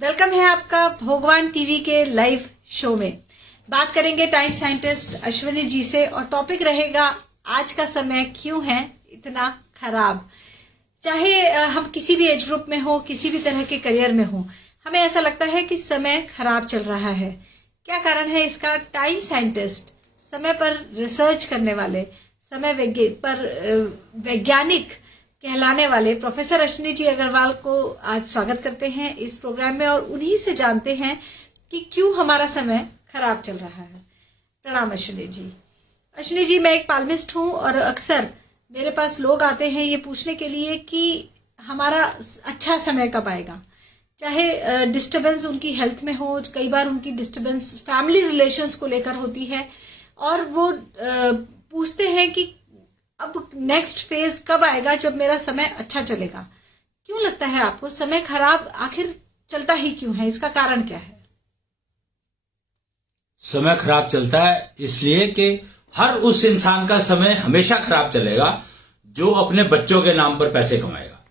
Welcome है आपका भोगवान TV के लाइव शो में। बात करेंगे टाइम साइंटिस्ट अश्विनी जी से और टॉपिक रहेगा आज का समय क्यों है इतना खराब। चाहे हम किसी भी एज ग्रुप में हो, किसी भी तरह के करियर में हो, हमें ऐसा लगता है कि समय खराब चल रहा है। क्या कारण है इसका? टाइम साइंटिस्ट, समय पर रिसर्च करने वाले, समय पर वैज्ञानिक कहलाने वाले प्रोफेसर अश्विनी जी अग्रवाल को आज स्वागत करते हैं इस प्रोग्राम में और उन्हीं से जानते हैं कि क्यों हमारा समय खराब चल रहा है। प्रणाम अश्विनी जी। अश्विनी जी, मैं एक पाल्मिस्ट हूँ और अक्सर मेरे पास लोग आते हैं ये पूछने के लिए कि हमारा अच्छा समय कब आएगा। चाहे डिस्टर्बेंस उनकी हेल्थ में हो, कई बार उनकी डिस्टर्बेंस फैमिली रिलेशंस को लेकर होती है और वो पूछते हैं कि अब नेक्स्ट फेज कब आएगा जब मेरा समय अच्छा चलेगा। क्यों लगता है आपको समय खराब आखिर चलता ही क्यों है? इसका कारण क्या है? समय खराब चलता है इसलिए कि हर उस इंसान का समय हमेशा खराब चलेगा जो अपने बच्चों के नाम पर पैसे कमाएगा।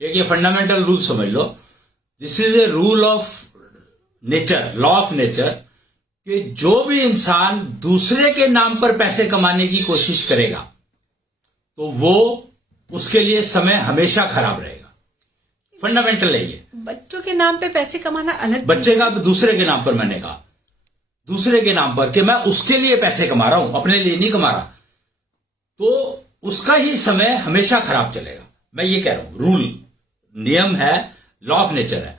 एक ये फंडामेंटल रूल समझ लो, this is a rule of nature, law of nature, कि जो भी इंसान दूसरे के नाम पर पैसे कमाने की कोशिश करेगा तो वो उसके लिए समय हमेशा खराब रहेगा। फंडामेंटल है ये। बच्चों के नाम पे पैसे कमाना अलग, बच्चे का दूसरे के नाम पर, मैंने कहा दूसरे के नाम पर, कि मैं उसके लिए पैसे कमा रहा हूं, अपने लिए नहीं कमा रहा, तो उसका ही समय हमेशा खराब चलेगा। मैं ये कह रहा हूं, रूल, नियम है, लॉ ऑफ नेचर है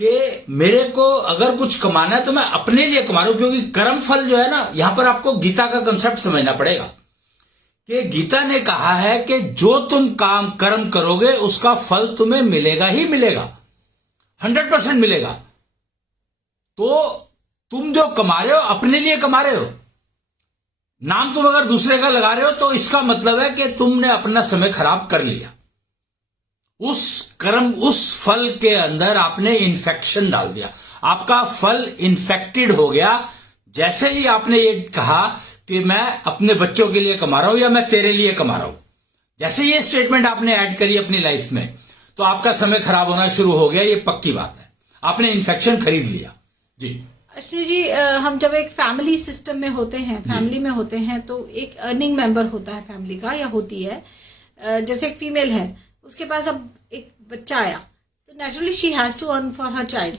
कि मेरे को अगर कुछ कमाना है तो मैं अपने लिए कमा रहा हूं, क्योंकि कर्म फल जो है ना, यहां पर आपको गीता का कंसेप्ट समझना पड़ेगा कि गीता ने कहा है कि जो तुम काम कर्म करोगे उसका फल तुम्हें मिलेगा ही मिलेगा, 100% मिलेगा। तो तुम जो कमा रहे हो अपने लिए कमा रहे हो, नाम तुम अगर दूसरे का लगा रहे हो तो इसका मतलब है कि तुमने अपना समय खराब कर लिया। उस कर्म, उस फल के अंदर आपने इन्फेक्शन डाल दिया, आपका फल इन्फेक्टेड हो गया। जैसे ही आपने ये कहा कि मैं अपने बच्चों के लिए कमा रहा हूं या मैं तेरे लिए कमा रहा हूं, जैसे ये स्टेटमेंट आपने ऐड करी अपनी लाइफ में, तो आपका समय खराब होना शुरू हो गया। ये पक्की बात है, आपने इन्फेक्शन खरीद लिया। जी अश्विनी जी, हम जब एक फैमिली सिस्टम में होते हैं, फैमिली में होते हैं, तो एक अर्निंग मेंबर होता है फैमिली का या होती है। जैसे एक फीमेल है, उसके पास अब एक बच्चा आया तो naturally she has to earn for her child.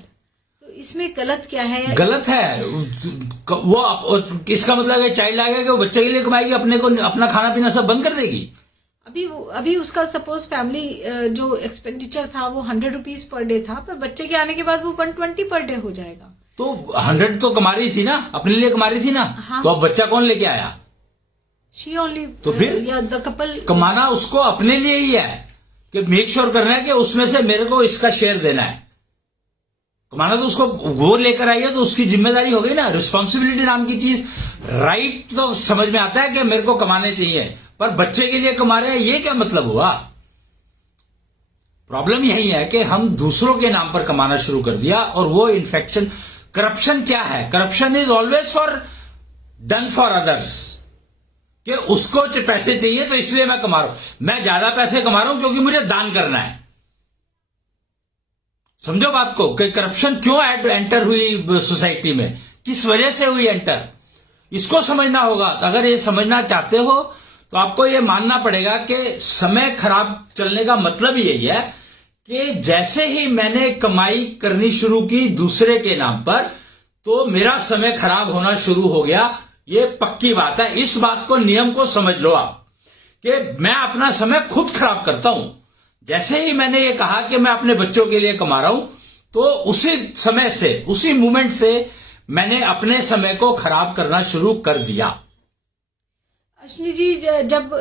तो इसमें गलत क्या है? गलत है वो, इसका मतलब है चाइल्ड आएगा कि वो बच्चे के लिए कमाएगी, अपने को अपना खाना पीना सब बंद कर देगी। अभी उसका सपोज फैमिली जो एक्सपेंडिचर था वो 100 रुपीज पर डे था, पर बच्चे के आने के बाद वो 120 पर डे हो जाएगा। तो 100 तो कमा रही थी ना, अपने लिए कमा रही थी ना। हाँ। तो अब बच्चा कौन लेके आया? She only. तो फिर द कपल कमाना उसको अपने लिए ही है कि मेक श्योर करना है कि उसमें से मेरे को इसका शेयर देना है। कमाना तो उसको, वो लेकर आई है तो उसकी जिम्मेदारी हो गई ना। रिस्पॉन्सिबिलिटी नाम की चीज, राइट तो समझ में आता है कि मेरे को कमाने चाहिए, पर बच्चे के लिए कमा रहे हैं, ये क्या मतलब हुआ? प्रॉब्लम यही है कि हम दूसरों के नाम पर कमाना शुरू कर दिया और वो इन्फेक्शन। करप्शन क्या है? Corruption is always for done for others, कि उसको पैसे चाहिए तो इसलिए मैं कमा रहा हूं। मैं ज्यादा पैसे कमा रहा हूं क्योंकि मुझे दान करना है। समझो बात को कि करप्शन क्यों एंटर हुई सोसाइटी में, किस वजह से हुई एंटर, इसको समझना होगा। अगर ये समझना चाहते हो तो आपको ये मानना पड़ेगा कि समय खराब चलने का मतलब यही है कि जैसे ही मैंने कमाई करनी शुरू की दूसरे के नाम पर, तो मेरा समय खराब होना शुरू हो गया। ये पक्की बात है। इस बात को, नियम को समझ लो आप, कि मैं अपना समय खुद खराब करता हूं। जैसे ही मैंने ये कहा कि मैं अपने बच्चों के लिए कमा रहा हूं, तो उसी समय से, उसी मोमेंट से मैंने अपने समय को खराब करना शुरू कर दिया। अश्विनी जी, जब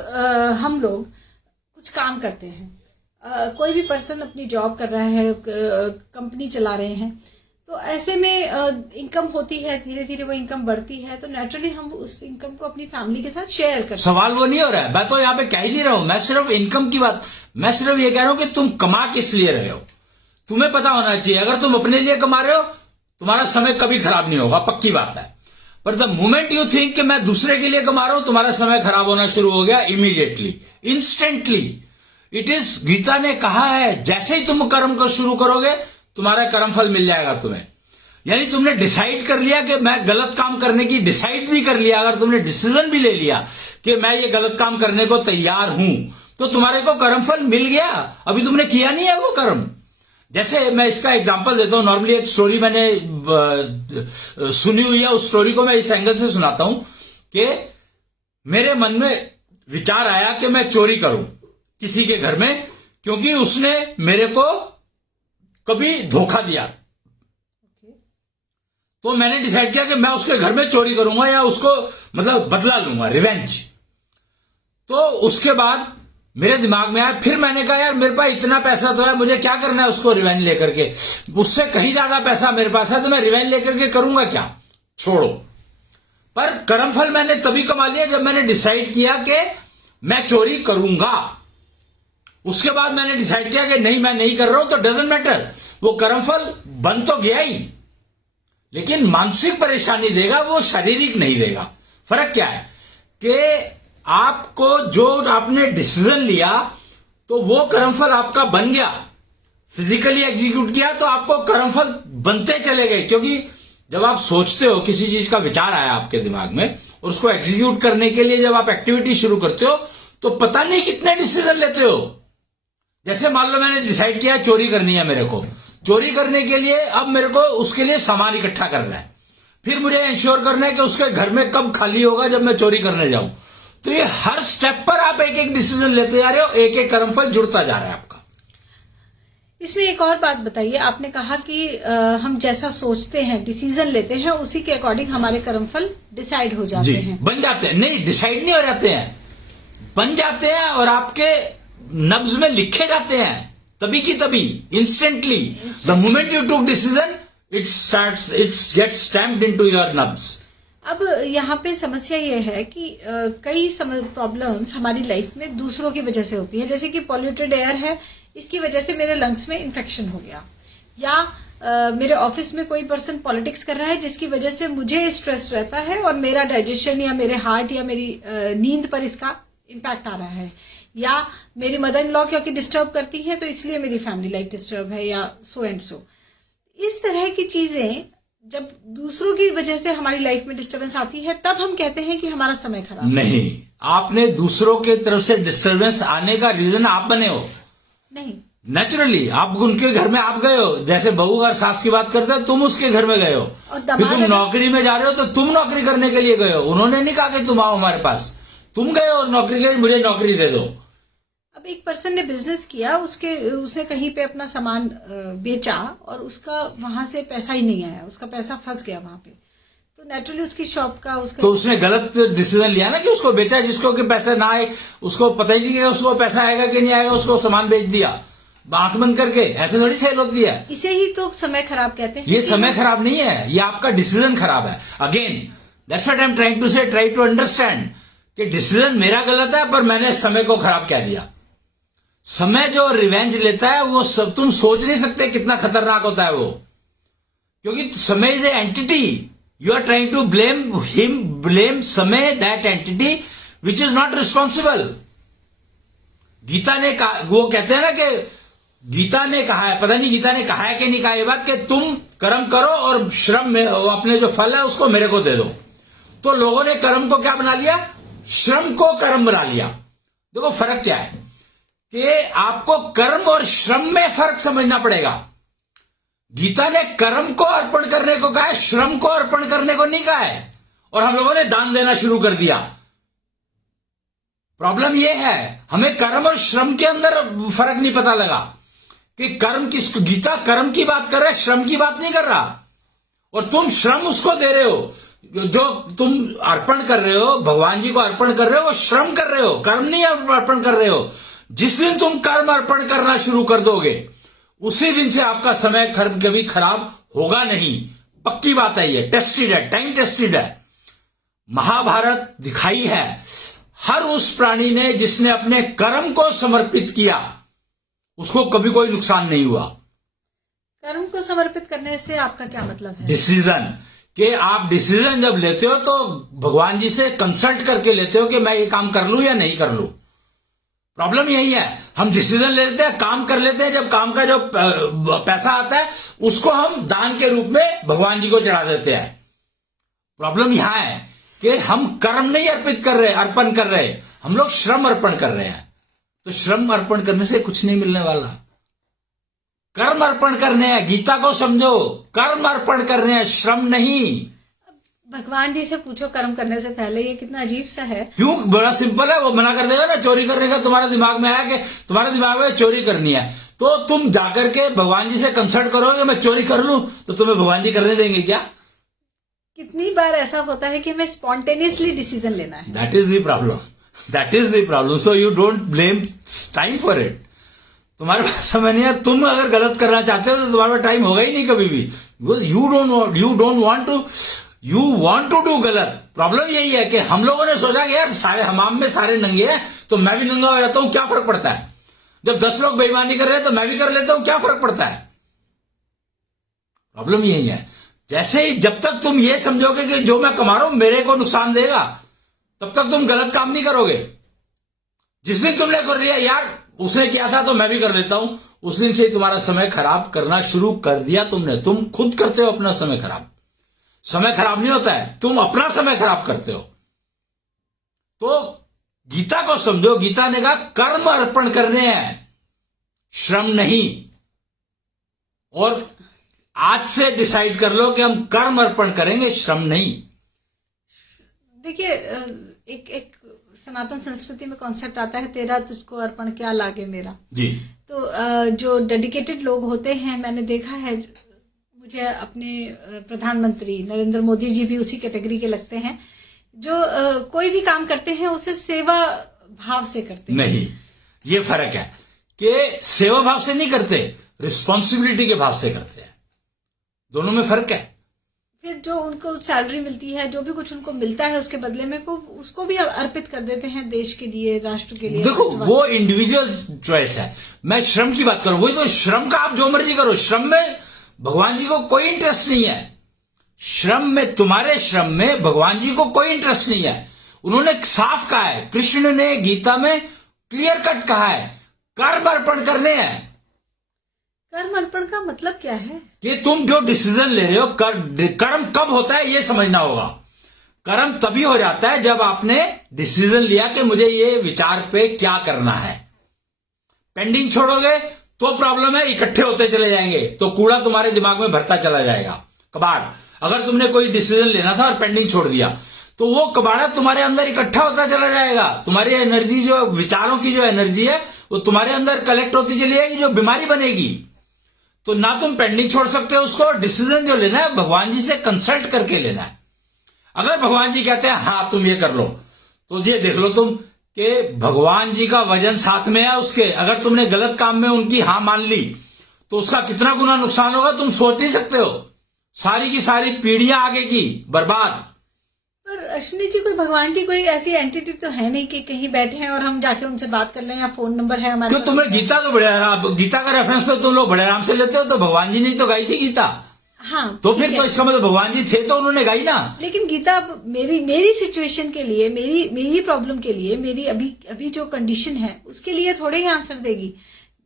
हम लोग कुछ काम करते हैं, कोई भी पर्सन अपनी जॉब कर रहा है, कंपनी चला रहे हैं, तो ऐसे में इनकम होती है, धीरे धीरे वो इनकम बढ़ती है, तो नेचुरली हम उस इनकम को अपनी फैमिली के साथ शेयर करते हैं। सवाल वो नहीं हो रहा है, मैं तो यहाँ पे कह ही नहीं रहा हूं। मैं सिर्फ इनकम की बात, मैं सिर्फ ये कह रहा हूं कि तुम कमा किस लिए रहे हो, तुम्हें पता होना चाहिए। अगर तुम अपने लिए कमा रहे हो, तुम्हारा समय कभी खराब नहीं होगा, पक्की बात है। पर द मोमेंट यू थिंक कि मैं दूसरे के लिए कमा रहा हूं, तुम्हारा समय खराब होना शुरू हो गया, immediately, instantly. It is, Gita ने कहा है, जैसे ही तुम कर्म को शुरू करोगे तुम्हारा कर्मफल मिल जाएगा तुम्हें। यानी तुमने डिसाइड कर लिया कि मैं गलत काम करने की, डिसाइड भी कर लिया, अगर तुमने डिसीजन भी ले लिया कि मैं ये गलत काम करने को तैयार हूं, तो तुम्हारे को कर्मफल मिल गया। अभी तुमने किया नहीं है वो कर्म। जैसे मैं इसका एग्जांपल देता हूं, नॉर्मली एक स्टोरी मैंने सुनी हुई है, उस स्टोरी को मैं इस एंगल से सुनाता हूं कि मेरे मन में विचार आया कि मैं चोरी करूं किसी के घर में, क्योंकि उसने मेरे को कभी धोखा दिया। तो मैंने डिसाइड किया कि मैं उसके घर में चोरी करूंगा या उसको मतलब बदला लूंगा, रिवेंज। तो उसके बाद मेरे दिमाग में आया, फिर मैंने कहा यार मेरे पास इतना पैसा तो है, मुझे क्या करना है उसको रिवेंज लेकर के, उससे कहीं ज्यादा पैसा मेरे पास है, तो मैं रिवेंज लेकर के करूंगा क्या, छोड़ो। पर कर्मफल मैंने तभी कमा लिया जब मैंने डिसाइड किया कि मैं चोरी करूंगा। उसके बाद मैंने डिसाइड किया कि नहीं, मैं नहीं कर रहा हूं, तो डजंट मैटर, वो कर्मफल बन तो गया ही, लेकिन मानसिक परेशानी देगा, वो शारीरिक नहीं देगा। फर्क क्या है कि आपको जो आपने डिसीजन लिया तो वो कर्मफल आपका बन गया, फिजिकली एग्जीक्यूट किया तो आपको कर्मफल बनते चले गए। क्योंकि जब आप सोचते हो, किसी चीज का विचार आया आपके दिमाग में और उसको एग्जीक्यूट करने के लिए जब आप एक्टिविटी शुरू करते हो तो पता नहीं कितने डिसीजन लेते हो। जैसे मान लो मैंने डिसाइड किया चोरी करनी है मेरे को, चोरी करने के लिए अब मेरे को उसके लिए सामान इकट्ठा करना है, फिर मुझे इंश्योर करना है कि उसके घर में कब खाली होगा जब मैं चोरी करने जाऊं। तो ये हर स्टेप पर आप एक एक डिसीजन लेते जा रहे हो, एक एक कर्मफल जुड़ता जा रहा है आपका। इसमें एक और बात बताइए, आपने कहा कि हम जैसा सोचते हैं, डिसीजन लेते हैं, उसी के अकॉर्डिंग हमारे कर्मफल डिसाइड हो जाते हैं, बन जाते हैं। नहीं, डिसाइड नहीं हो जाते हैं, बन जाते हैं और आपके नब्ज में लिखे जाते हैं तभी की तभी, instantly. The moment you took decision it gets stamped into your nubs. अब यहाँ पे समस्या ये है कि कई प्रॉब्लम्स हमारी लाइफ में दूसरों की वजह से होती है। जैसे कि पॉल्यूटेड एयर है, इसकी वजह से मेरे लंग्स में इन्फेक्शन हो गया, या मेरे ऑफिस में कोई पर्सन पॉलिटिक्स कर रहा है जिसकी वजह से मुझे स्ट्रेस रहता है और मेरा डाइजेशन या मेरे हार्ट या मेरी नींद पर इसका इम्पैक्ट आ रहा है, या मेरी मदर इन लॉ क्योंकि डिस्टर्ब करती है तो इसलिए मेरी फैमिली लाइफ डिस्टर्ब है, या सो एंड सो। इस तरह की चीजें जब दूसरों की वजह से हमारी लाइफ में डिस्टर्बेंस आती है तब हम कहते हैं कि हमारा समय खराब है। नहीं, आपने दूसरों के तरफ से डिस्टर्बेंस आने का रीजन आप बने हो। नहीं, नेचुरली आप उनके घर में आप गए हो, जैसे बहू और सास की बात करते हो, तुम उसके घर में गए हो, और फिर तुम नौकरी में जा रहे हो तो तुम नौकरी करने के लिए गए हो, उन्होंने नहीं कहा कि तुम आओ हमारे पास, तुम गए और नौकरी के, मुझे नौकरी दे दो। अब एक पर्सन ने बिजनेस किया, उसने कहीं पे अपना सामान बेचा और उसका वहां से पैसा ही नहीं आया, उसका पैसा फंस गया वहां पे, तो नेचुरली उसकी शॉप का उसका, तो उसने गलत डिसीजन लिया ना कि उसको बेचा, जिसको कि पैसा ना आए, उसको पता ही नहीं कि उसको पैसा आएगा कि नहीं आएगा, उसको सामान बेच दिया आंख बंद करके। ऐसे थोड़ी सेल होती है। इसे ही तो समय खराब कहते हैं। ये समय खराब नहीं है, ये आपका डिसीजन खराब है। Again that's what I am trying to say, try to understand कि डिसीजन मेरा गलत है पर मैंने समय को खराब क्या दिया। समय जो रिवेंज लेता है वो सब तुम सोच नहीं सकते कितना खतरनाक होता है वो, क्योंकि समय is a entity, you are trying to blame him, blame समय, that entity which is not responsible. Gita ने कहा, वो कहते हैं ना कि गीता ने कहा है, पता नहीं गीता ने कहा है कि नहीं कहा ये बात, कि तुम कर्म करो और श्रम में अपने जो फल है उसको मेरे को दे दो। तो लोगों ने कर्म को क्या बना लिया, श्रम को कर्म बना लिया। देखो फर्क क्या है कि आपको कर्म और श्रम में फर्क समझना पड़ेगा। गीता ने कर्म को अर्पण करने को कहा है, श्रम को अर्पण करने को नहीं कहा है, और हम लोगों ने दान देना शुरू कर दिया। प्रॉब्लम यह है हमें कर्म और श्रम के अंदर फर्क नहीं पता लगा कि कर्म किसको, गीता कर्म की बात कर रहा है, श्रम की बात नहीं कर रहा, और तुम श्रम उसको दे रहे हो, जो तुम अर्पण कर रहे हो भगवान जी को अर्पण कर रहे हो, वो श्रम कर रहे हो, कर्म नहीं अर्पण कर रहे हो। जिस दिन तुम कर्म अर्पण करना शुरू कर दोगे उसी दिन से आपका समय कभी खराब होगा नहीं, पक्की बात है, ये टेस्टेड है, टाइम टेस्टेड है। महाभारत दिखाई है हर उस प्राणी ने जिसने अपने कर्म को समर्पित किया उसको कभी कोई नुकसान नहीं हुआ। कर्म को समर्पित करने से आपका क्या मतलब है? डिसीजन, कि आप डिसीजन जब लेते हो तो भगवान जी से कंसल्ट करके लेते हो कि मैं ये काम कर लूं या नहीं कर लूं। प्रॉब्लम यही है, हम डिसीजन ले लेते हैं, काम कर लेते हैं, जब काम का जो पैसा आता है उसको हम दान के रूप में भगवान जी को चढ़ा देते हैं। प्रॉब्लम यहां है कि हम कर्म नहीं अर्पण कर रहे, हम लोग श्रम अर्पण कर रहे हैं। तो श्रम अर्पण करने से कुछ नहीं मिलने वाला, कर्म अर्पण करने हैं। गीता को समझो, कर्म अर्पण करने हैं, श्रम नहीं। भगवान जी से पूछो कर्म करने से पहले, ये कितना अजीब सा है। क्यों? बड़ा सिंपल है, वो मना कर देगा ना। चोरी करने का तुम्हारे दिमाग में आया कि तुम्हारे दिमाग में चोरी करनी है, तो तुम जाकर के भगवान जी से कंसल्ट करोगे मैं चोरी कर लूं, तो तुम्हें भगवान जी करने देंगे क्या? कितनी बार ऐसा होता है कि हमें स्पॉन्टेनियसली डिसीजन लेना है। That is the problem, that is the problem. So you don't blame time for it. तुम्हारे पास समय नहीं है, तुम अगर गलत करना चाहते हो तो तुम्हारे पास टाइम होगा ही नहीं कभी भी। यू वांट टू डू गलत। प्रॉब्लम यही है कि हम लोगों ने सोचा कि यार सारे हमाम में सारे नंगे हैं तो मैं भी नंगा हो जाता हूं, क्या फर्क पड़ता है। जब 10 लोग बेईमानी कर रहे हैं तो मैं भी कर लेता हूं, क्या फर्क पड़ता है। प्रॉब्लम यही है। जैसे ही जब तक तुम ये समझोगे कि जो मैं कमा रहा हूं मेरे को नुकसान देगा, तब तक तुम गलत काम नहीं करोगे। जिस दिन तुमने कर लिया यार उसने किया था तो मैं भी कर लेता हूं, उस दिन से ही तुम्हारा समय खराब करना शुरू कर दिया तुमने। तुम खुद करते हो अपना समय खराब। समय खराब नहीं होता है, तुम अपना समय खराब करते हो। तो गीता को समझो, गीता ने कहा कर्म अर्पण करने हैं, श्रम नहीं। और आज से डिसाइड कर लो कि हम कर्म अर्पण करेंगे, श्रम नहीं। देखिए, एक सनातन संस्कृति में कॉन्सेप्ट आता है, तेरा तुझको अर्पण क्या लागे मेरा। जी। तो जो डेडिकेटेड लोग होते हैं, मैंने देखा है, मुझे अपने प्रधानमंत्री नरेंद्र मोदी जी भी उसी कैटेगरी के लगते हैं, जो कोई भी काम करते हैं उसे सेवा भाव से करते हैं। नहीं, ये फर्क है कि सेवा भाव से नहीं करते, रिस्पॉन्सिबिलिटी के भाव से करते हैं। दोनों में फर्क है। फिर जो उनको सैलरी मिलती है, जो भी कुछ उनको मिलता है उसके बदले में वो उसको भी अर्पित कर देते हैं देश के लिए, राष्ट्र के लिए। देखो वो इंडिविजुअल चॉइस है। मैं श्रम की बात करूं, वही तो श्रम का आप जो मर्जी करो, श्रम में भगवान जी को कोई इंटरेस्ट नहीं है। श्रम में, तुम्हारे श्रम में भगवान जी को कोई इंटरेस्ट नहीं है। उन्होंने साफ कहा है, कृष्ण ने गीता में क्लियर कट कहा है, कर्म अर्पण करने हैं। कर्म अर्पण का मतलब क्या है? कि तुम जो डिसीजन ले रहे हो, कर्म कब होता है ये समझना होगा। कर्म तभी हो जाता है जब आपने डिसीजन लिया कि मुझे ये विचार पे क्या करना है। पेंडिंग छोड़ोगे तो प्रॉब्लम है, इकट्ठे होते चले जाएंगे तो कूड़ा तुम्हारे दिमाग में भरता चला जाएगा। कबाड़, अगर तुमने कोई डिसीजन लेना था और पेंडिंग छोड़ दिया तो वो कबाड़ा तुम्हारे अंदर इकट्ठा होता चला जाएगा। तुम्हारी एनर्जी, जो विचारों की जो एनर्जी है वो तुम्हारे अंदर कलेक्ट होती चली जाएगी, जो बीमारी बनेगी। तो ना तुम पेंडिंग छोड़ सकते हो उसको। डिसीजन जो लेना है भगवान जी से कंसल्ट करके लेना है। अगर भगवान जी कहते हैं हाँ तुम ये कर लो, तो ये देख लो तुम कि भगवान जी का वजन साथ में है उसके। अगर तुमने गलत काम में उनकी हाँ मान ली तो उसका कितना गुना नुकसान होगा तुम सोच नहीं सकते हो। सारी की सारी पीढ़ियां आगे की बर्बाद। पर अश्विनी जी, कोई भगवान जी कोई ऐसी एंटिटी तो है नहीं कि कहीं बैठे हैं और हम जाके उनसे बात कर लें, या फोन नंबर है हमारे क्यों? तुम्हें गीता तो गीता का रेफरेंस तो तुम लोग बड़े आराम से लेते हो। तो भगवान जी ने तो गाई थी गीता। हाँ, तो फिर तो इसका मतलब भगवान जी थे तो उन्होंने गाई ना। लेकिन गीता मेरी सिचुएशन के लिए, मेरी प्रॉब्लम के लिए, मेरी अभी जो कंडीशन है उसके लिए थोड़े ही आंसर देगी।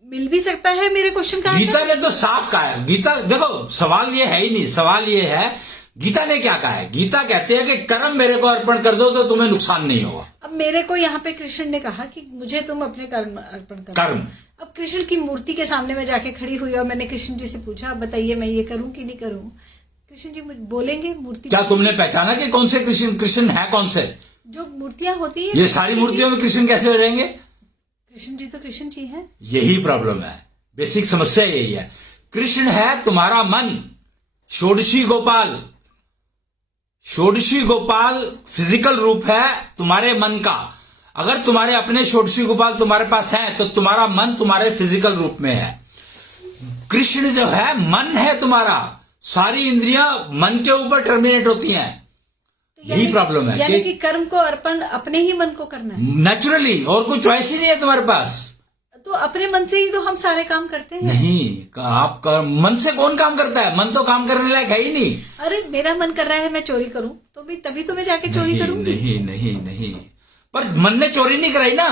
मिल भी सकता है मेरे क्वेश्चन का आंसर। गीता ने तो साफ कहा है। गीता देखो, सवाल ये है ही नहीं। सवाल ये है गीता ने क्या कहा है। गीता कहते हैं कि कर्म मेरे को अर्पण कर दो तो तुम्हें नुकसान नहीं होगा। अब मेरे को यहाँ पे कृष्ण ने कहा कि मुझे तुम अपने कर्म अर्पण करो। कर्म। अब कृष्ण की मूर्ति के सामने मैं जाके खड़ी हुई और मैंने कृष्ण जी से पूछा, बताइए मैं ये करूं कि नहीं करूं। कृष्ण जी बोलेंगे मूर्ति। क्या तुमने पहचाना कि कौन से कृष्ण है? कौन से जो मूर्तियां होती है ये सारी मूर्तियों में कृष्ण कैसे हो जाएंगे? कृष्ण जी तो कृष्ण जी है। यही प्रॉब्लम है, बेसिक समस्या यही है। कृष्ण है तुम्हारा मन, षोडशी गोपाल। षोडशी गोपाल फिजिकल रूप है तुम्हारे मन का। अगर तुम्हारे अपने षोडशी गोपाल तुम्हारे पास है तो तुम्हारा मन तुम्हारे फिजिकल रूप में है। कृष्ण जो है मन है तुम्हारा। सारी इंद्रियां मन के ऊपर टर्मिनेट होती हैं। यही प्रॉब्लम है। यानी कि कर्म को अर्पण अपने ही मन को करना है नेचुरली, और कोई चॉइस ही नहीं है तुम्हारे पास। तो अपने मन से ही तो हम सारे काम करते हैं। नहीं, आपका मन से कौन काम करता है? मन तो काम करने लायक है ही नहीं। अरे मेरा मन कर रहा है मैं चोरी करूं तो भी तभी तो मैं जाके चोरी करूंगी। नहीं नहीं नहीं, पर मन ने चोरी नहीं कराई ना।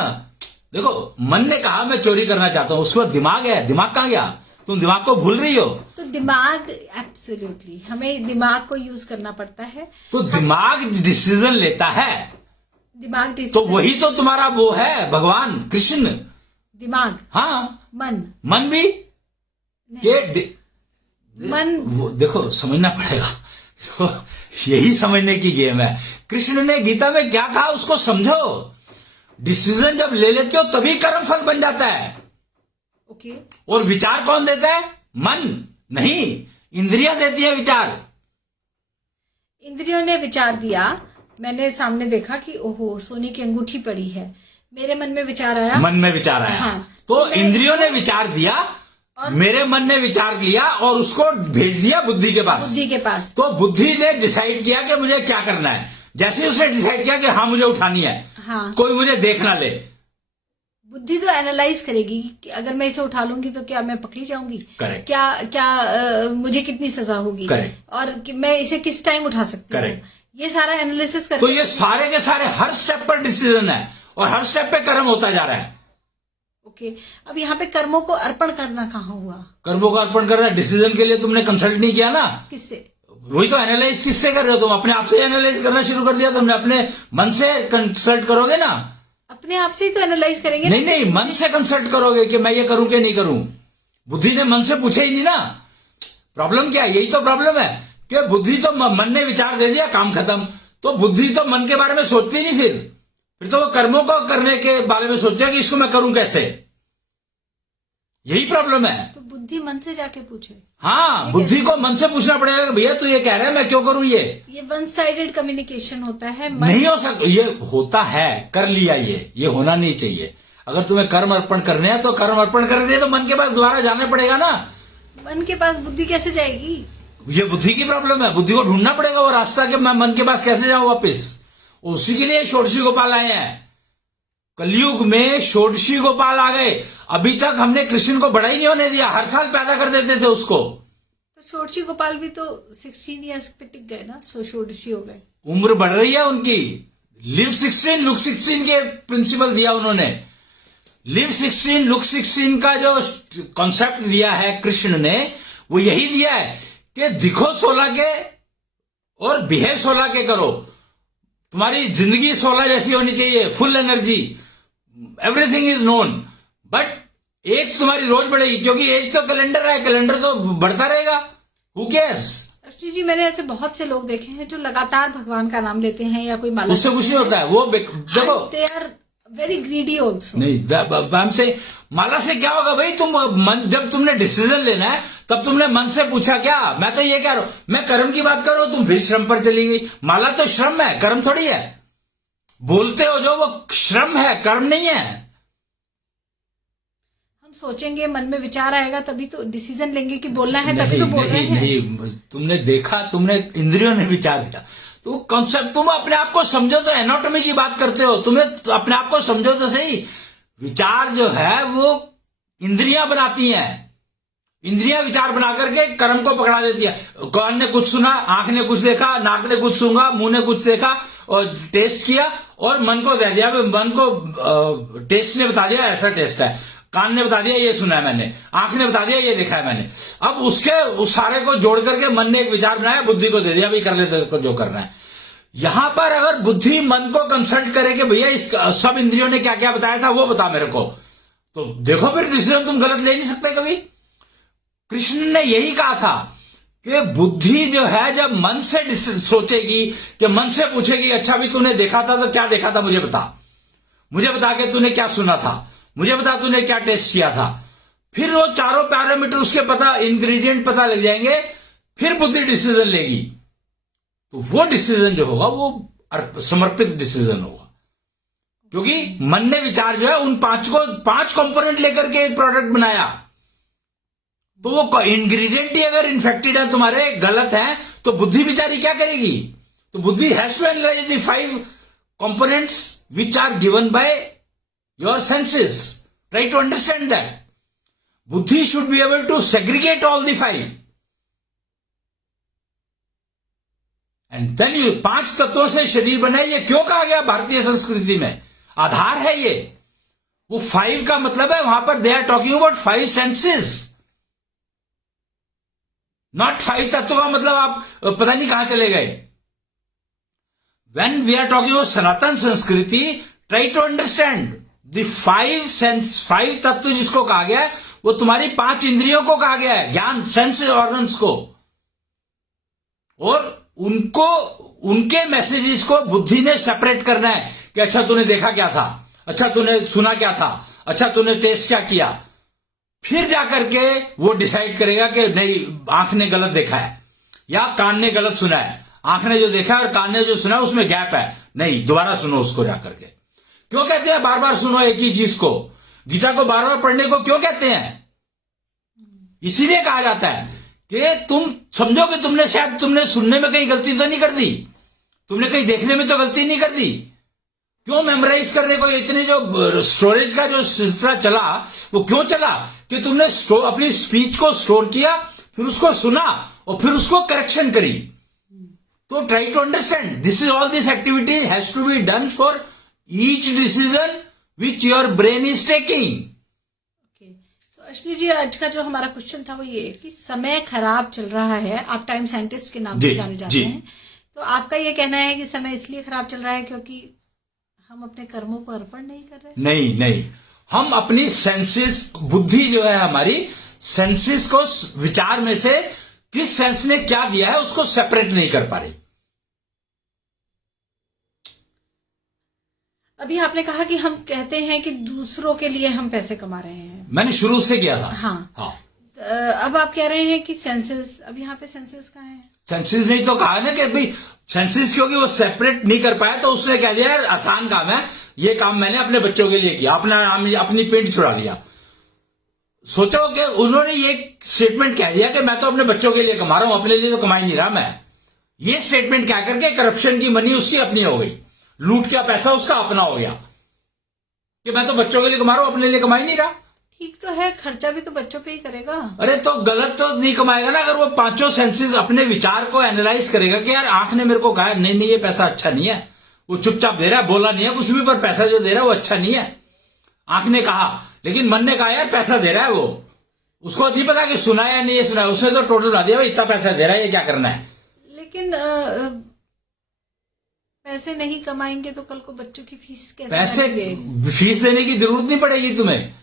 देखो, मन ने कहा मैं चोरी करना चाहता हूं, उसमें दिमाग है, दिमाग कहां गया? तुम दिमाग को भूल रही हो। तो दिमाग, एब्सोल्युटली हमें दिमाग को यूज करना पड़ता है। तो दिमाग डिसीजन लेता है, दिमाग तो वही तो तुम्हारा वो है भगवान कृष्ण। दिमाग, हाँ, मन भी के मन वो देखो, समझना पड़ेगा। तो यही समझने की गेम है। कृष्ण ने गीता में क्या कहा उसको समझो। डिसीजन जब ले लेते हो तभी कर्म फल बन जाता है। ओके। और विचार कौन देता है? मन नहीं, इंद्रियां देती है विचार। इंद्रियों ने विचार दिया, मैंने सामने देखा कि ओहो सोने की अंगूठी पड़ी है, मेरे मन में विचार आया, मन में विचार आया। हाँ, तो इंद्रियों ने विचार दिया और मेरे मन ने विचार लिया और उसको भेज दिया बुद्धि के पास। तो बुद्धि ने डिसाइड किया कि मुझे क्या करना है। जैसे उसने डिसाइड किया कि हाँ मुझे उठानी है, हाँ, कोई मुझे देख ना ले, बुद्धि तो एनालाइज करेगी कि अगर मैं इसे उठा लूंगी तो क्या मैं पकड़ी जाऊंगी, करेक्ट, क्या मुझे कितनी सजा होगी, करेक्ट, और मैं इसे किस टाइम उठा सकती हूँ, ये सारा एनालिसिस करके। तो ये सारे के सारे हर स्टेप पर डिसीजन है और हर स्टेप पे कर्म होता जा रहा है। ओके, अब यहाँ पे कर्मों को अर्पण करना कहाँ हुआ? कर्मों का अर्पण करना, डिसीजन के लिए तुमने कंसल्ट नहीं किया ना। किससे? वही तो, एनालाइज किससे कर रहे हो तुम? अपने आप से एनालाइज करना शुरू कर दिया तुमने। अपने मन से कंसल्ट करोगे ना, अपने आप से ही तो एनालाइज करेंगे। नहीं, मन से कंसल्ट करोगे कि मैं ये करूं कि नहीं करूं। बुद्धि ने मन से पूछा ही नहीं ना। प्रॉब्लम क्या है? यही तो प्रॉब्लम है कि बुद्धि तो मन ने विचार दे दिया, काम खत्म। तो बुद्धि तो मन के बारे में सोचती नहीं, फिर तो वो कर्मों को करने के बारे में सोचती है कि इसको मैं करूं कैसे। यही प्रॉब्लम है। तो बुद्धि मन से जाके पूछे। हाँ, बुद्धि को मन से पूछना पड़ेगा कि भैया तू ये कह रहा है, मैं क्यों करूं ये वन साइडेड कम्युनिकेशन होता है। नहीं हो सकता। ये होता है, कर लिया, ये होना नहीं चाहिए। अगर तुम्हें कर्म अर्पण करने हैं तो कर्म अर्पण कर दिए, तो मन के पास दोबारा जाना पड़ेगा ना। मन के पास बुद्धि कैसे जाएगी? ये बुद्धि की प्रॉब्लम है। बुद्धि को ढूंढना पड़ेगा वो रास्ता कि मैं मन के पास कैसे जाऊं वापिस। उसी के लिए षोडशी गोपाल आए हैं। कलयुग में षोडशी गोपाल आ गए। अभी तक हमने कृष्ण को बड़ा ही नहीं होने दिया, हर साल पैदा कर देते थे उसको। तो षोडशी गोपाल भी तो 16 ईयर्स पे टिक गए ना, सो षोडशी हो गए। उम्र बढ़ रही है उनकी। लिव 16 लुक 16 के प्रिंसिपल दिया उन्होंने। लिव 16 लुक 16 का जो कॉन्सेप्ट दिया है कृष्ण ने, वो यही दिया है कि दिखो 16 के और बिहेव 16 के करो। तुम्हारी जिंदगी 16 जैसी होनी चाहिए, full energy, everything is known. But as तुम्हारी रोज बढ़ेगी, क्योंकि एज तो कैलेंडर है, कैलेंडर तो बढ़ता रहेगा। Who cares? अश्विनी जी, मैंने ऐसे बहुत से लोग देखे हैं जो लगातार भगवान का नाम लेते हैं या कोई माला, उससे कुछ नहीं होता है। वो देखो, they are very greedy also. नहीं, हमसे माला से क्या होगा भाई? जब तुमने डिसीजन लेना है तब तुमने मन से पूछा क्या? मैं तो ये कह रहा हूं, मैं कर्म की बात कर रहा हूं, तुम फिर श्रम पर चली गई। माला तो श्रम है, कर्म थोड़ी है। बोलते हो जो, वो श्रम है, कर्म नहीं है। हम सोचेंगे, मन में विचार आएगा, तभी तो डिसीजन लेंगे कि बोलना है, तभी तो बोल रहे हैं। नहीं, तुमने देखा, तुमने इंद्रियों ने विचार दिया, तो कॉन्सेप्ट, तुम अपने आप को समझो तो। एनाटॉमी की बात करते हो, तुम्हें अपने आप को समझो तो सही। विचार जो है वो इंद्रियां बनाती हैं। इंद्रियां विचार बना करके कर्म को पकड़ा देती है। कान ने कुछ सुना, आंख ने कुछ देखा, नाक ने कुछ सूंघा, मुंह ने कुछ देखा और टेस्ट किया और मन को दे दिया। मन को टेस्ट ने बता दिया ऐसा टेस्ट है, कान ने बता दिया ये सुना है मैंने, आंख ने बता दिया ये देखा है मैंने। अब उस सारे को जोड़ करके मन ने एक विचार बनाया, बुद्धि को दे दिया, भाई कर ले तो जो करना है। यहां पर अगर बुद्धि मन को कंसल्ट करे कि भैया इस सब इंद्रियों ने क्या क्या बताया था वो बता मेरे को, तो देखो फिर डिसीजन तुम गलत ले नहीं सकते कभी। कृष्ण ने यही कहा था कि बुद्धि जो है जब मन से सोचेगी, कि मन से पूछेगी अच्छा भी तूने देखा था तो क्या देखा था, मुझे बता के तूने क्या सुना था, मुझे बता तूने क्या टेस्ट किया था। फिर वो चारों पैरामीटर उसके पता, इंग्रेडिएंट पता लग जाएंगे, फिर बुद्धि डिसीजन लेगी। तो वो डिसीजन जो होगा वो समर्पित डिसीजन होगा, क्योंकि मन ने विचार जो है उन 5 कंपोनेंट लेकर के एक प्रोडक्ट बनाया। तो वो इंग्रेडिएंट ही अगर इन्फेक्टेड है, तुम्हारे गलत है, तो बुद्धि बिचारी क्या करेगी? तो बुद्धि has to analyse the 5 components which are given by your senses. Try to understand that. Buddhi should be able to segregate all the 5. And then you 5 तत्वों से शरीर बना। ये क्यों कहा गया भारतीय संस्कृति में? आधार है ये। वो 5 का मतलब है वहां पर they are talking about 5 senses, not 5 तत्व का मतलब आप पता नहीं कहां चले गए। When we are talking about सनातन संस्कृति, try to understand the 5 sense, 5 तत्व जिसको कहा गया है वो तुम्हारी 5 इंद्रियों को कहा गया है, ज्ञान सेंस ऑर्गन्स को, और उनको उनके मैसेजेस को बुद्धि ने सेपरेट करना है कि अच्छा तूने देखा क्या था, अच्छा तूने सुना क्या था, अच्छा तूने टेस्ट क्या किया, फिर जाकर के वो डिसाइड करेगा कि नहीं आंख ने गलत देखा है या कान ने गलत सुना है, आंख ने जो देखा और कान ने जो सुना उसमें गैप है, नहीं दोबारा सुनो उसको जाकर के। क्यों कहते हैं बार बार सुनो एक ही चीज को? गीता को बार बार पढ़ने को क्यों कहते हैं? इसीलिए कहा जाता है कि तुम समझो कि तुमने सुनने में कहीं गलती तो नहीं कर दी, तुमने कहीं देखने में तो गलती नहीं कर दी। क्यों मेमोराइज करने को इतने जो स्टोरेज का जो सिलसिला चला वो क्यों चला? कि तुमने अपनी स्पीच को स्टोर किया, फिर उसको सुना और फिर उसको करेक्शन करी। तो try to understand this is all this activity has to be done for each decision which your brain is taking. तो अश्विनी जी, आज का जो हमारा क्वेश्चन था वो ये कि समय खराब चल रहा है, आप टाइम साइंटिस्ट के नाम से जाने जाते हैं, तो आपका ये कहना है कि समय इसलिए खराब चल रहा है क्योंकि हम अपने कर्मों को अर्पण नहीं कर रहे? नहीं, हम अपनी सेंसेस, बुद्धि जो है हमारी सेंसेस को, विचार में से किस सेंस ने क्या दिया है उसको सेपरेट नहीं कर पा रहे। अभी आपने कहा कि हम कहते हैं कि दूसरों के लिए हम पैसे कमा रहे हैं, मैंने शुरू से किया था। हाँ। अब आप कह रहे हैं कि सेंसेस, अब यहाँ पे सेंसेस कहाँ है? सेंसेस नहीं तो कहा ना कि भाई सेंसेस, क्योंकि वो सेपरेट नहीं कर पाया तो उसने कह दिया यार आसान काम है, ये काम मैंने अपने बच्चों के लिए किया, अपनी पेंट छुड़ा लिया। सोचो कि उन्होंने ये स्टेटमेंट कह दिया कि मैं तो अपने बच्चों के लिए कमा रहा हूं, अपने लिए तो कमा ही नहीं रहा मैं। ये स्टेटमेंट क्या करके करप्शन की मनी उसकी अपनी हो गई, लूट का पैसा उसका अपना हो गया कि मैं तो बच्चों के लिए कमा रहा हूं, अपने लिए कमा ही नहीं रहा। ठीक तो है, खर्चा भी तो बच्चों पे ही करेगा। अरे तो गलत तो नहीं कमाएगा ना अगर वो 5 सेंसेस अपने विचार को एनालाइज करेगा कि यार आंख ने मेरे को कहा नहीं ये पैसा अच्छा नहीं है, वो चुपचाप दे रहा है, बोला नहीं है कुछ भी, पर पैसा जो दे रहा है वो अच्छा नहीं है। आंख ने कहा, लेकिन मन ने कहा यार पैसा दे रहा है, वो उसको नहीं पता कि सुना या नहीं सुना, उसने तो टोटल बना दिया इतना पैसा दे रहा है, ये क्या करना है। लेकिन पैसे नहीं कमाएंगे तो कल को बच्चों की फीस कैसे? पैसे फीस देने की जरूरत नहीं पड़ेगी तुम्हें,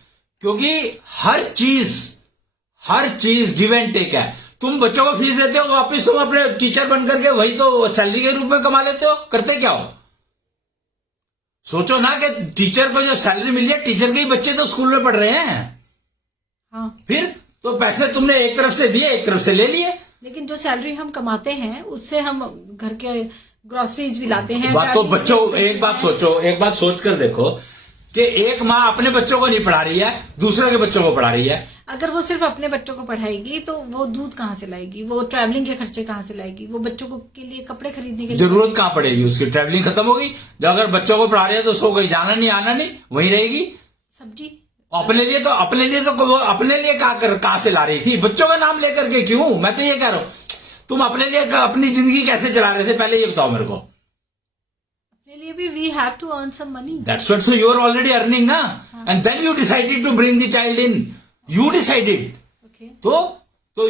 क्योंकि हर चीज गिव एंड टेक है। तुम बच्चों को फीस देते हो, वापिस तुम अपने टीचर बनकर के वही तो सैलरी के रूप में कमा लेते हो। करते क्या हो? सोचो ना कि टीचर को जो सैलरी मिल जाए, टीचर के ही बच्चे तो स्कूल में पढ़ रहे हैं। हाँ। फिर तो पैसे तुमने एक तरफ से दिए, एक तरफ से ले लिए। लेकिन जो सैलरी हम कमाते हैं उससे हम घर के ग्रोसरीज भी लाते हैं। बात तो बच्चों, एक बात सोच कर देखो कि एक माँ अपने बच्चों को नहीं पढ़ा रही है, दूसरे के बच्चों को पढ़ा रही है। अगर वो सिर्फ अपने बच्चों को पढ़ाएगी तो वो दूध कहाँ से लाएगी, वो ट्रैवलिंग के खर्चे कहाँ से लाएगी, वो बच्चों को के लिए कपड़े खरीदने के लिए जरूरत कहाँ पड़ेगी उसकी? ट्रैवलिंग खत्म होगी। जब अगर बच्चों को पढ़ा रहे हैं तो उसको कहीं जाना नहीं, आना नहीं, वहीं रहेगी। सब्जी अपने लिए कहाँ से ला रही थी? बच्चों का नाम लेकर के क्यों? मैं तो ये कह रहा हूं, तुम अपने लिए अपनी जिंदगी कैसे चला रहे थे पहले ये बताओ मेरे को। अपने लिए भी we have to earn some money. That's what, so you are already earning ना, and then you decided to bring the child in. You decided. Okay. तो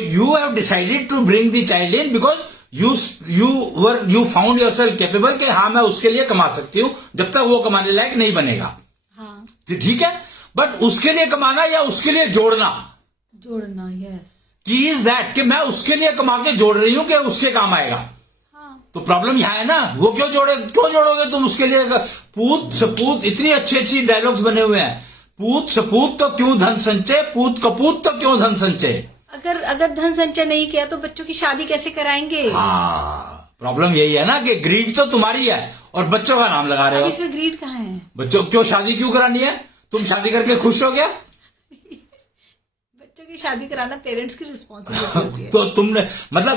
you have decided to bring the child in because you found yourself capable कि हाँ मैं उसके लिए कमा सकती हूँ जब तक वो कमाने लायक नहीं बनेगा। हाँ। तो ठीक है, बट उसके लिए कमाना या उसके लिए जोड़ना, यस, की इज दैट कि मैं उसके लिए कमा के जोड़ रही हूं कि उसके काम आएगा। हाँ। तो प्रॉब्लम यहां है ना, वो क्यों जोड़ोगे तुम उसके लिए? पूत सपूत, इतनी अच्छी डायलॉग्स बने हुए हैं, पूत सपूत तो क्यों धन संचय, पूत कपूत तो क्यों धन संचय। अगर धन संचय नहीं किया तो बच्चों की शादी कैसे कराएंगे? हाँ, प्रॉब्लम यही है ना कि ग्रीड तो तुम्हारी है और बच्चों का नाम लगा रहे हो। इसमें ग्रीड कहाँ है? बच्चों क्यों शादी क्यों करानी है? तुम शादी करके खुश हो गया? बच्चों की शादी कराना पेरेंट्स की रिस्पॉन्सिबिलिटी होती है। तो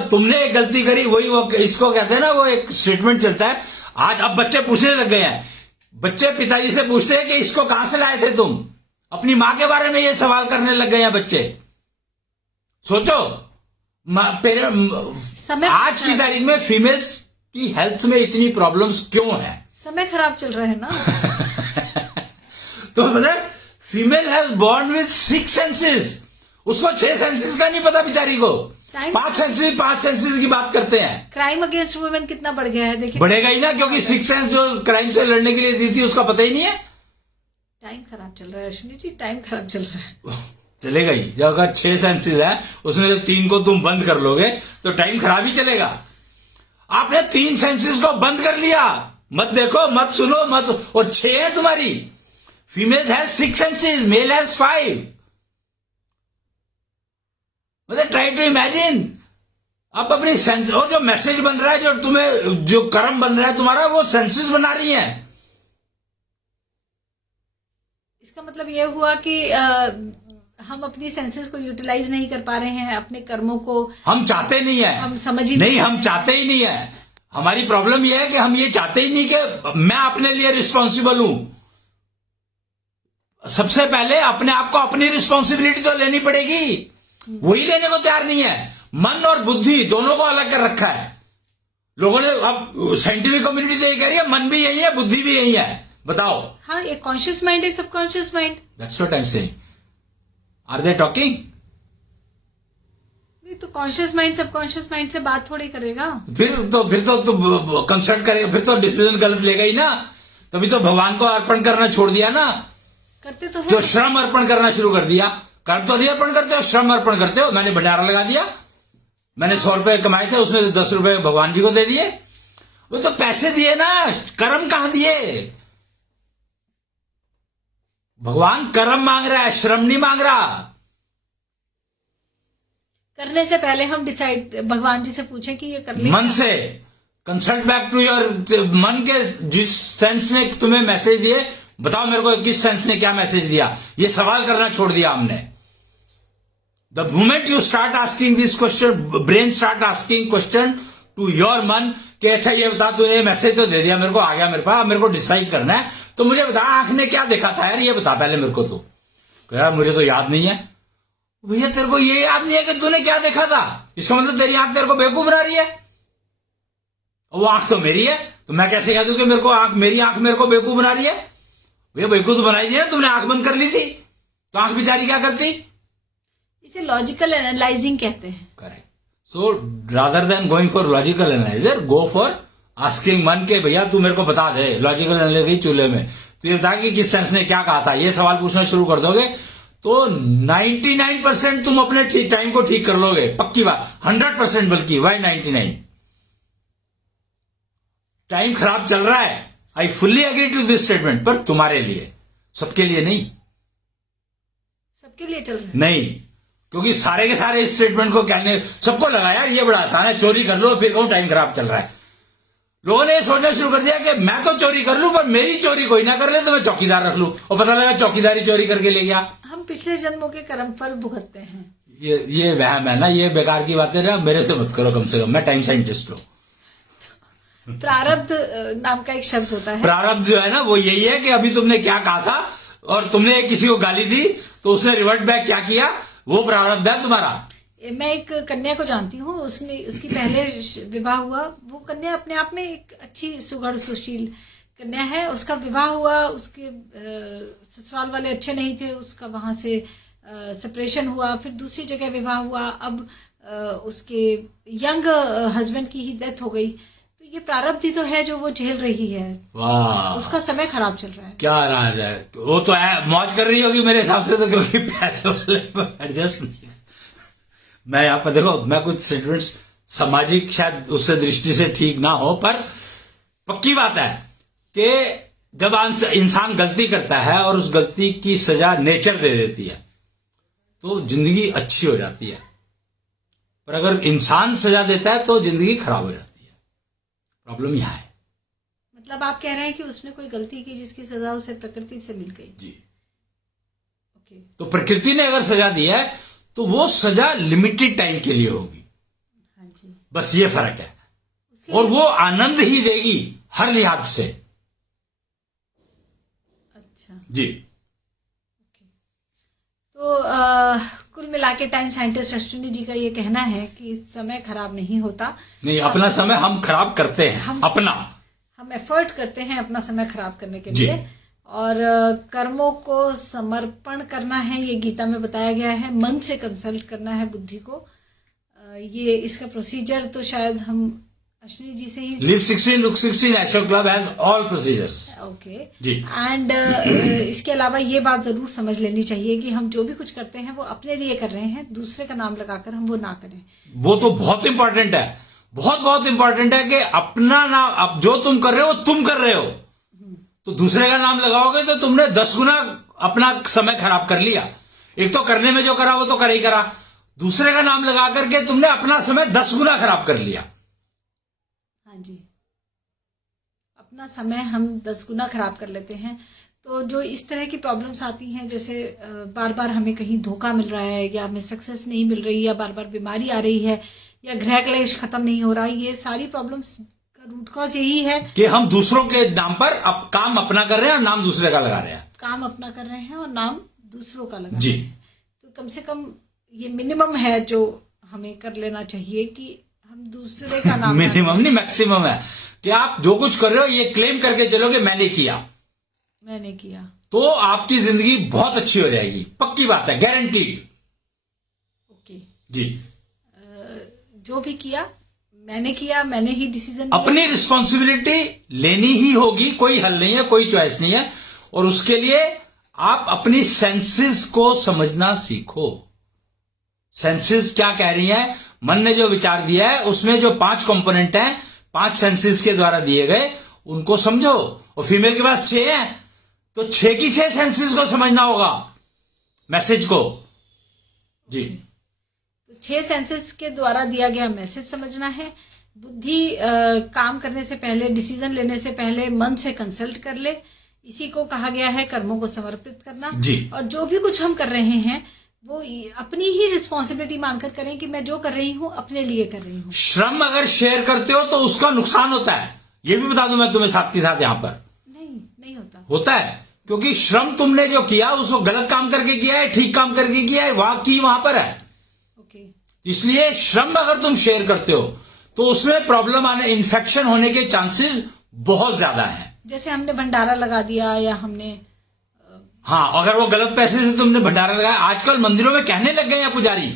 तुमने एक गलती करी, वही वो इसको कहते हैं ना, वो एक स्टेटमेंट चलता है आज। अब बच्चे पूछने लग गए हैं, बच्चे पिताजी से पूछते हैं कि इसको कहां से लाए थे तुम? अपनी मां के बारे में ये सवाल करने लग गए हैं बच्चे। सोचो, आज की तारीख में फीमेल्स की हेल्थ में इतनी प्रॉब्लम्स क्यों है? समय खराब चल रहा है ना। तो पता है female has born with 6 senses, उसको 6 सेंसेस का नहीं पता बेचारी को। 5 सेंसेस की बात करते हैं। क्राइम अगेंस्ट वुमेन कितना बढ़ गया है देखिए। बढ़ेगा ही ना, क्योंकि 6 सेंस जो क्राइम से लड़ने के लिए दी थी उसका पता ही नहीं है। टाइम खराब चल रहा है अश्विनी जी, टाइम खराब चल रहा है। चलेगा ही, जब अगर 6 सेंसेस है उसमें से 3 को तुम बंद कर लोगे तो टाइम खराब ही चलेगा। आपने 3 सेंसेस को बंद कर लिया, मत देखो मत सुनो मत, और 6 है तुम्हारी। Female has 6 senses, male has 5। मतलब ट्राई टू इमेजिन, आप अपनी सेंस, और जो मैसेज बन रहा है, जो तुम्हें जो कर्म बन रहा है तुम्हारा, वो सेंसेस बना रही है। इसका मतलब ये हुआ कि हम अपनी सेंसेस को यूटिलाइज नहीं कर पा रहे हैं, अपने कर्मों को हम चाहते नहीं है, हम समझ ही नहीं, हम चाहते ही नहीं है। हमारी प्रॉब्लम यह है कि हम ये चाहते ही नहीं कि मैं अपने लिए रिस्पॉन्सिबल हूं। सबसे पहले अपने आप को अपनी रिस्पॉन्सिबिलिटी तो लेनी पड़ेगी, वही लेने को तैयार नहीं है। मन और बुद्धि दोनों को अलग कर रखा है लोगों ने। अब साइंटिफिक कम्युनिटी तो ये कह रही है मन भी यही है बुद्धि भी यही है। बताओ। हाँ, एक कॉन्शियस माइंड है, subconscious mind. That's what I am saying. Are they talking? नहीं तो कॉन्शियस माइंड सबकॉन्शियस माइंड से बात थोड़ी करेगा। फिर तो कंसल्ट करेगा, फिर तो डिसीजन गलत लेगा ही ना। तभी तो भगवान को अर्पण करना छोड़ दिया ना। करते तो है, जो श्रम अर्पण करना शुरू कर दिया। कर्म तो नहीं अर्पण करते हो, श्रम अर्पण करते हो। मैंने भंडारा लगा दिया, मैंने 100 रुपए कमाए थे, उसमें से 10 रुपए भगवान जी को दे दिए। वो तो पैसे दिए ना, कर्म कहां दिए? भगवान कर्म मांग रहा है, श्रम नहीं मांग रहा। करने से पहले हम डिसाइड भगवान जी से पूछें कि ये कर ले। मन से कंसल्ट बैक टू योर मन के जिस सेंस ने तुम्हें मैसेज दिए, बताओ मेरे को किस सेंस ने क्या मैसेज दिया। ये सवाल करना छोड़ दिया हमने। The moment you start asking this question, brain start asking question to your मन कि अच्छा ये बता, तूने मैसेज तो दे दिया मेरे को, आ गया मेरे पास, मेरे को डिसाइड करना है, तो मुझे बता आंख ने क्या देखा था यार, ये बता पहले मेरे को। तो यार मुझे तो याद नहीं है। भैया तेरे को ये याद नहीं है कि तूने क्या देखा था, इसका मतलब तेरी आंख तेरे को बेवकूफ बना रही है। वो आंख तो मेरी है, तो मैं कैसे कह दूं कि मेरे को आंख, मेरी आंख मेरे को बेवकूफ बना रही है? भैया बेवकूफ तो बनाई नहीं है, तुमने आंख बंद कर ली थी, तो आंख बेचारी क्या करती? इसे लॉजिकल एनालाइजिंग कहते हैं। Correct. So rather than going for logical analyser, go for asking मन के भैया तू मेरे को बता दे। लॉजिकल एनालाइजर चूल्हे में तो ये बता कि किस सेंस ने क्या कहा था, ये सवाल पूछना शुरू कर दोगे तो 99% तुम अपने टाइम को ठीक कर लोगे, पक्की बात। 100% बल्कि, वाई 99? टाइम खराब चल रहा है, I fully agree to this statement, पर तुम्हारे लिए, सबके लिए नहीं। सबके लिए चल रहा है नहीं, क्योंकि सारे के सारे इस स्टेटमेंट को कहने, सबको लगा यार ये बड़ा आसान है, चोरी कर लो फिर कहूं टाइम खराब चल रहा है। लोगों ने ये सोचना शुरू कर दिया कि मैं तो चोरी कर लूं, पर मेरी चोरी कोई ना कर ले तो मैं चौकीदार रख लूं, और पता लगा चौकीदारी चोरी करके ले गया। हम पिछले जन्मों के कर्मफल भुगतते हैं। ये वहम है ना, ये बेकार की बातें ना मेरे से मत करो, कम से कम मैं टाइम साइंटिस्ट हूं। प्रारब्ध नाम का एक शब्द होता है। प्रारब्ध जो है ना वो यही है कि अभी तुमने क्या कहा था और तुमने किसी को गाली दी तो उसने रिवर्ट बैक क्या किया, वो प्रारब्ध है तुम्हारा। मैं एक कन्या को जानती हूँ, उसकी पहले विवाह हुआ। वो कन्या अपने आप में एक अच्छी सुघड़ सुशील कन्या है। उसका विवाह हुआ, उसके ससुराल वाले अच्छे नहीं थे, उसका वहां से सेपरेशन हुआ, फिर दूसरी जगह विवाह हुआ। अब उसके यंग हस्बैंड की ही डेथ हो गई। तो ये प्रारब्ध ही तो है जो वो झेल रही है। वाह, उसका समय खराब चल रहा है। क्या राज है, वो तो है मौज कर रही होगी मेरे हिसाब से, तो क्योंकि प्यारे वाले एडजस्ट नहीं। मैं यहाँ पर देखो, मैं कुछ स्टेटमेंट्स सामाजिक शायद उससे दृष्टि से ठीक ना हो, पर पक्की बात है कि जब इंसान गलती करता है और उस गलती की सजा नेचर दे देती है तो जिंदगी अच्छी हो जाती है, पर अगर इंसान सजा देता है तो जिंदगी खराब हो जाती है। प्रॉब्लम यह है। मतलब आप कह रहे हैं कि उसने कोई गलती की जिसकी सजा उसे प्रकृति से मिल गई। जी, ओके। तो प्रकृति ने अगर सजा दी है तो वो सजा लिमिटेड टाइम के लिए होगी। हाँ जी, बस ये फर्क है, और वो आनंद ही देगी हर लिहाज से। अच्छा जी। तो कुल मिला के टाइम साइंटिस्ट अश्विनी जी का ये कहना है कि समय खराब नहीं होता। नहीं, अपना समय हम खराब करते हैं, हम एफर्ट करते हैं अपना समय खराब करने के लिए, और कर्मों को समर्पण करना है, ये गीता में बताया गया है। मन से कंसल्ट करना है बुद्धि को। ये इसका प्रोसीजर तो शायद हम अश्विनी जी से ही। लिव 16 लुक 16 एशो club has all procedures. Okay जी। एंड इसके अलावा ये बात जरूर समझ लेनी चाहिए कि हम जो भी कुछ करते हैं वो अपने लिए कर रहे हैं, दूसरे का नाम लगाकर हम वो ना करें। वो तो बहुत इंपॉर्टेंट है, बहुत बहुत इंपॉर्टेंट है कि अपना नाम, अब जो तुम कर रहे हो तुम कर रहे हो, तो दूसरे का नाम लगाओगे तो तुमने 10 गुना अपना समय खराब कर लिया। एक तो करने में जो करा वो तो कर ही करा, दूसरे का नाम लगा करके तुमने अपना समय 10 गुना खराब कर लिया। हाँ जी, अपना समय हम 10 गुना खराब कर लेते हैं। तो जो इस तरह की प्रॉब्लम्स आती हैं, जैसे बार बार हमें कहीं धोखा मिल रहा है, या हमें सक्सेस नहीं मिल रही, या बार बार बीमारी आ रही है, या गृह क्लेश खत्म नहीं हो रहा, ये सारी प्रॉब्लम्स का रूट कॉज यही है कि हम दूसरों के नाम पर अब काम अपना कर रहे हैं और नाम दूसरे का लगा रहे हैं। काम अपना कर रहे हैं और नाम दूसरों का लगा जी। रहे हैं। तो कम से कम ये मिनिमम है जो हमें कर लेना चाहिए कि हम दूसरे का नाम मिनिमम नहीं, मैक्सिमम है कि आप जो कुछ कर रहे हो ये क्लेम करके चलोगे मैंने किया, तो आपकी जिंदगी बहुत अच्छी हो जाएगी। पक्की बात है, गारंटीड। ओके जी। जो भी किया मैंने ही डिसीजन अपनी रिस्पॉन्सिबिलिटी लेनी ही होगी, कोई हल नहीं है, कोई चॉइस नहीं है। और उसके लिए आप अपनी सेंसेस को समझना सीखो। सेंसेस क्या कह रही हैं, मन ने जो विचार दिया है उसमें जो 5 कंपोनेंट हैं, 5 सेंसेस के द्वारा दिए गए, उनको समझो। और फीमेल के पास 6 हैं, तो 6 की 6 सेंसेस को समझना होगा, मैसेज को। जी। तो 6 सेंसेस के द्वारा दिया गया मैसेज समझना है। बुद्धि काम करने से पहले, डिसीजन लेने से पहले मन से कंसल्ट कर ले। इसी को कहा गया है कर्मों को समर्पित करना। जी। और जो भी कुछ हम कर रहे हैं वो अपनी ही रिस्पॉन्सिबिलिटी मानकर करें कि मैं जो कर रही हूं अपने लिए कर रही हूं। श्रम अगर शेयर करते हो तो उसका नुकसान होता है, ये भी बता दूं मैं तुम्हें साथ के साथ। यहां पर नहीं होता है, क्योंकि श्रम तुमने जो किया उसको गलत काम करके किया है, ठीक काम करके किया है, वहां पर है। ओके। इसलिए श्रम अगर तुम शेयर करते हो तो उसमें प्रॉब्लम आने, इन्फेक्शन होने के चांसेस बहुत ज्यादा हैं। जैसे हमने भंडारा लगा दिया, या हमने हाँ, अगर वो गलत पैसे से तुमने भंडारा लगाया। आजकल मंदिरों में कहने लग गए हैं पुजारी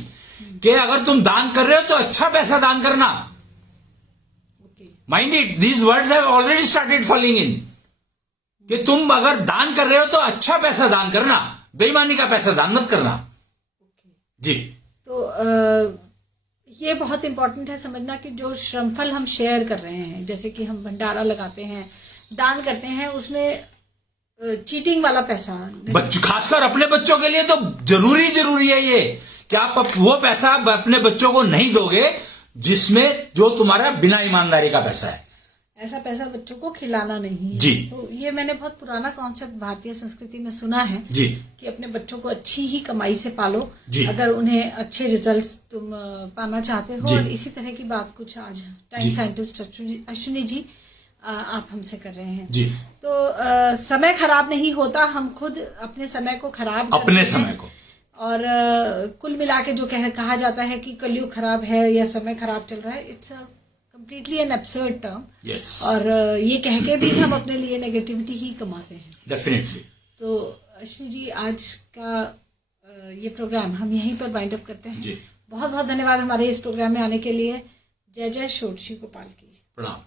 कि अगर तुम दान कर रहे हो तो अच्छा पैसा दान करना। Mind it, these words have already started falling in, कि तुम अगर दान कर रहे हो तो अच्छा पैसा दान करना, बेईमानी का पैसा दान मत करना। जी। तो ये बहुत इंपॉर्टेंट है समझना कि जो श्रमफल हम शेयर कर रहे हैं, जैसे कि हम भंडारा लगाते हैं, दान करते हैं, उसमें चीटिंग वाला पैसा, खासकर अपने बच्चों के लिए तो जरूरी है ये कि आप वो पैसा अपने बच्चों को नहीं दोगे जिसमें जो तुम्हारा बिना ईमानदारी का पैसा है। ऐसा पैसा बच्चों को खिलाना नहीं है। जी। तो ये मैंने बहुत पुराना कॉन्सेप्ट भारतीय संस्कृति में सुना है। जी। कि अपने बच्चों को अच्छी ही कमाई से पालो, अगर उन्हें अच्छे रिजल्ट्स तुम पाना चाहते हो। और इसी तरह की बात कुछ आज टाइम साइंटिस्ट अश्विनी जी आप हमसे कर रहे हैं। जी। तो समय खराब नहीं होता, हम खुद अपने समय को खराब अपने समय को। और कुल मिला के जो कहा जाता है कि कलयुग खराब है या समय खराब चल रहा है, it's completely an absurd term. Yes. और ये कह के भी हम अपने लिए नेगेटिविटी ही कमाते हैं। डेफिनेटली। तो अश्विनी जी, आज का ये प्रोग्राम हम यहीं पर वाइंड अप करते हैं। जी। बहुत बहुत धन्यवाद हमारे इस प्रोग्राम में आने के लिए। जय जय षोडशी गोपाल की। प्रणाम।